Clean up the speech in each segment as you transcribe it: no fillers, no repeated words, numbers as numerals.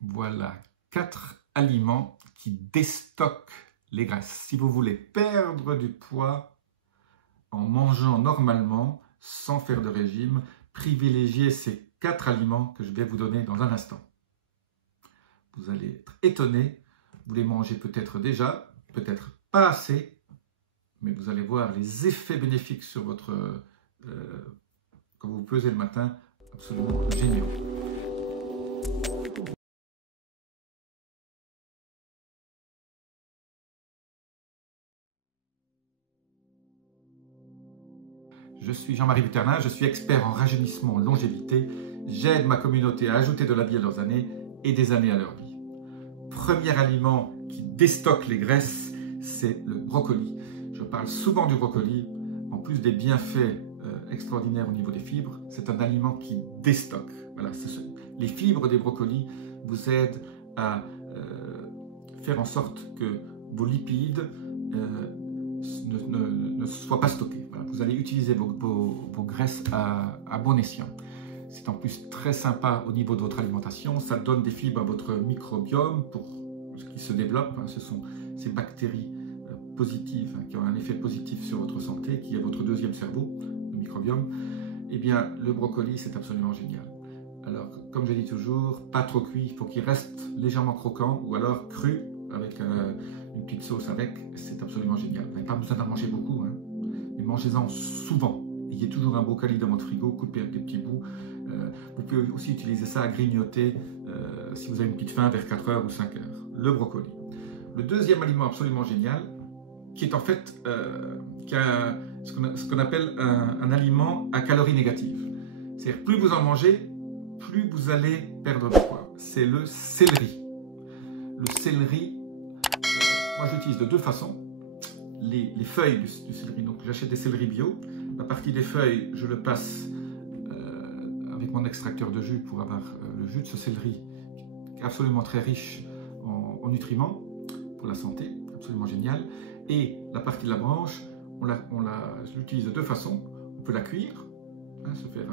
Voilà 4 aliments qui déstockent les graisses. Si vous voulez perdre du poids en mangeant normalement, sans faire de régime, privilégiez ces 4 aliments que je vais vous donner dans un instant. Vous allez être étonné, vous les mangez peut-être déjà, peut-être pas assez, mais vous allez voir les effets bénéfiques sur votre... quand vous pesez le matin, absolument géniaux. Je suis Jean-Marie Buterlin, je suis expert en rajeunissement, longévité. J'aide ma communauté à ajouter de la vie à leurs années et des années à leur vie. Premier aliment qui déstocke les graisses, c'est le brocoli. Je parle souvent du brocoli, en plus des bienfaits extraordinaires au niveau des fibres. C'est un aliment qui déstocke. Voilà, les fibres des brocolis vous aident à faire en sorte que vos lipides ne soient pas stockés. Voilà, vous allez utiliser vos graisses à bon escient. C'est en plus très sympa au niveau de votre alimentation. Ça donne des fibres à votre microbiome pour ce qui se développe. Ce sont ces bactéries positives qui ont un effet positif sur votre santé, qui est votre deuxième cerveau, le microbiome. Eh bien, le brocoli, c'est absolument génial. Alors, comme je dis toujours, pas trop cuit, il faut qu'il reste légèrement croquant ou alors cru avec une petite sauce avec. C'est absolument génial. Vous n'avez pas besoin d'en manger beaucoup, hein, mais mangez-en souvent. Ayez toujours un brocoli dans votre frigo, coupez des petits bouts. Vous pouvez aussi utiliser ça à grignoter si vous avez une petite faim vers 4 heures ou 5 heures. Le brocoli. Le deuxième aliment absolument génial, qui est en fait ce qu'on appelle un aliment à calories négatives. C'est-à-dire plus vous en mangez, plus vous allez perdre de poids. C'est le céleri. Le céleri, moi j'utilise de deux façons. Les feuilles du céleri, donc j'achète des céleris bio. La partie des feuilles, je le passe avec mon extracteur de jus pour avoir le jus de ce céleri qui est absolument très riche en nutriments pour la santé, absolument génial. Et la partie de la branche, je l'utilise de deux façons. On peut la cuire, hein, se faire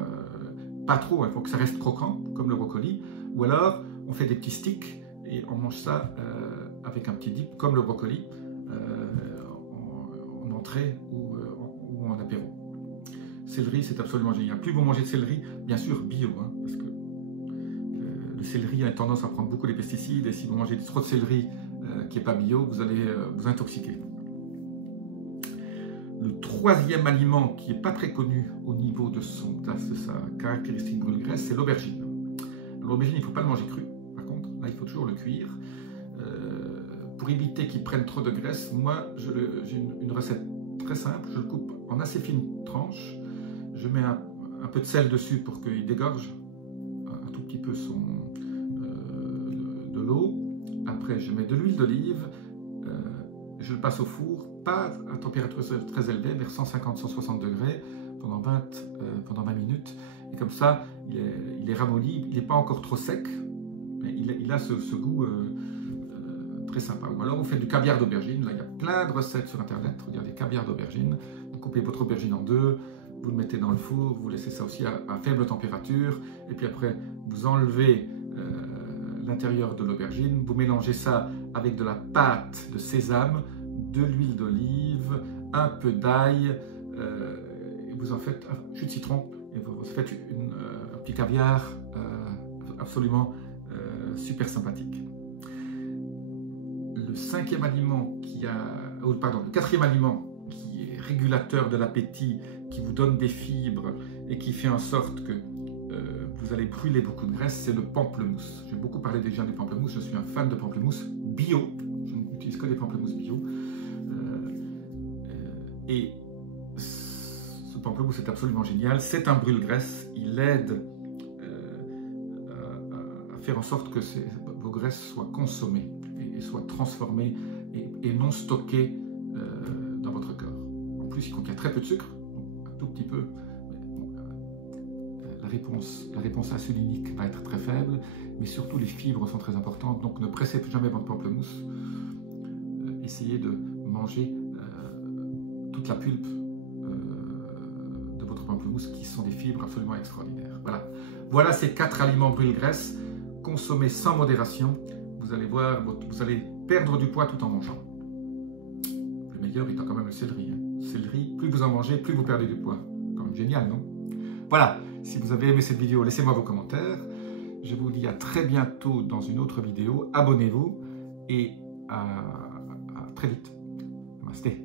pas trop, il faut que ça reste croquant comme le brocoli, ou alors on fait des petits sticks et on mange ça avec un petit dip comme le brocoli en entrée ou en apéro. Céleri, c'est absolument génial. Plus vous mangez de céleri, bien sûr bio, hein, parce que le céleri a tendance à prendre beaucoup les pesticides et si vous mangez trop de céleri qui n'est pas bio, vous allez vous intoxiquer. Le troisième aliment qui n'est pas très connu au niveau de sa caractéristique brûle-graisse, c'est l'aubergine. L'aubergine, il ne faut pas le manger cru, par contre, là il faut toujours le cuire. Pour éviter qu'il prenne trop de graisse, moi j'ai une recette très simple, je le coupe en assez fines tranches, je mets un peu de sel dessus pour qu'il dégorge un tout petit peu de l'eau. Après je mets de l'huile d'olive, je le passe au four, pas à température très élevée, vers 150-160 degrés pendant 20 minutes. Et comme ça, il est ramolli, il n'est pas encore trop sec, mais il a ce goût très sympa. Ou alors vous faites du caviar d'aubergine, là il y a plein de recettes sur internet, regardez, caviar d'aubergine. Vous coupez votre aubergine en deux, vous le mettez dans le four, vous laissez ça aussi à faible température, et puis après vous enlevez l'intérieur de l'aubergine, vous mélangez ça avec de la pâte de sésame, de l'huile d'olive, un peu d'ail, et vous en faites un jus de citron, et vous faites un petit caviar absolument super sympathique. Le quatrième aliment qui est régulateur de l'appétit, qui vous donne des fibres et qui fait en sorte que vous allez brûler beaucoup de graisse, c'est le pamplemousse. J'ai beaucoup parlé déjà du pamplemousse, je suis un fan de pamplemousse bio, je n'utilise que des pamplemousses bio. Et ce pamplemousse est absolument génial, c'est un brûle-graisse, il aide à faire en sorte que vos graisses soient consommées et soient transformées et non stockées dans votre corps. En plus, il contient très peu de sucre, un tout petit peu. La réponse insulinique va être très faible, mais surtout les fibres sont très importantes, donc ne pressez jamais votre pamplemousse. Essayez de manger toute la pulpe de votre pamplemousse qui sont des fibres absolument extraordinaires. Voilà ces 4 aliments brûle-graisse consommez sans modération, vous allez voir, vous allez perdre du poids tout en mangeant. Le meilleur étant quand même le céleri. Le céleri, plus vous en mangez, plus vous perdez du poids. Quand même génial, non? Voilà, si vous avez aimé cette vidéo, laissez-moi vos commentaires. Je vous dis à très bientôt dans une autre vidéo. Abonnez-vous et à très vite. Namasté.